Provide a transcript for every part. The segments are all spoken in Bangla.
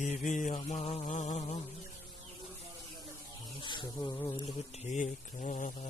পৃথিবী আমার আসল ঠিকানা।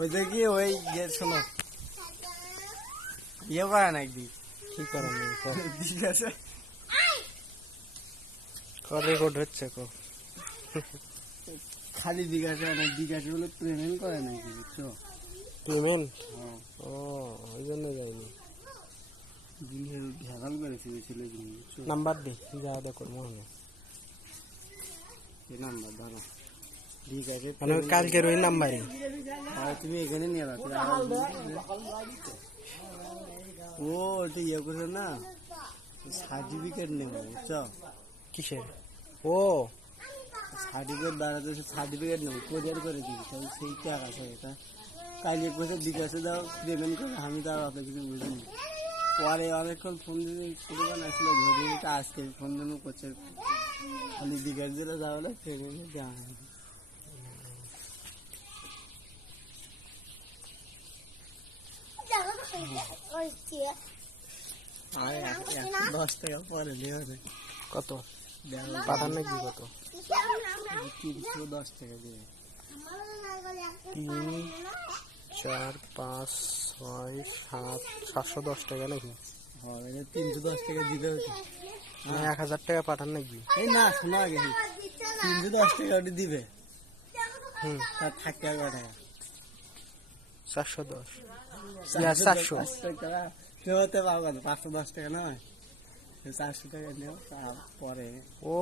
ওই দেখি ওই ইয়ে শোনো ইয়ে করে না একদিন কি করেন ঠিক আছে রেকর্ড হচ্ছে কো খালি জিজ্ঞাসা না জিজ্ঞাসা বলে পেমেন্ট করে নাকি বুঝছো পেমেন্ট ও ওই জন্য যাইনি ঝাড়াল করেছে ছেলে বুঝছো নাম্বার দে যা দেখো মনে এই নাম্বার ধরো ঠিক আছে মানে কালকের ওই নাম্বারই তুমি এখানে নিয়ে রাখো ও ওটা ইয়ে করে না সার্টিফিকেট নেবো বুঝছো কিসের ও সার্টিফিকেট দাঁড়াতে সার্টিফিকেট নেবো কোরিয়ার করে দিবি তাই সেই টাকা আছে এটা কালকে কোথায় জিজ্ঞাসা দাও পেমেন্ট করে আমি তাও আপনার কিছু বুঝিনি পরে অনেকক্ষণ ফোন দিতে ছোটবেলা আসলে ধরে নিতে আজকে ফোন দিনো করছে খালি জিজ্ঞাসা দিলে যাওয়া হলে পেমেন্ট দেওয়া হয় 10 টাকা পরে নেওয়া যায় কত পাঠান নাকি কত 310 টাকা দিয়ে 3 4 5 6 7 710 টাকা নাকি হ্যাঁ 310 টাকা দিতে হচ্ছে 1000 টাকা পাঠান নাকি এই না শোনা আগে 310 টাকা ওটা দিবে তার থাকে আর টাকা 410 400 টাকা কেউতে পাবো 510 টাকা নয় 400 টাকা নেও তারপরে ও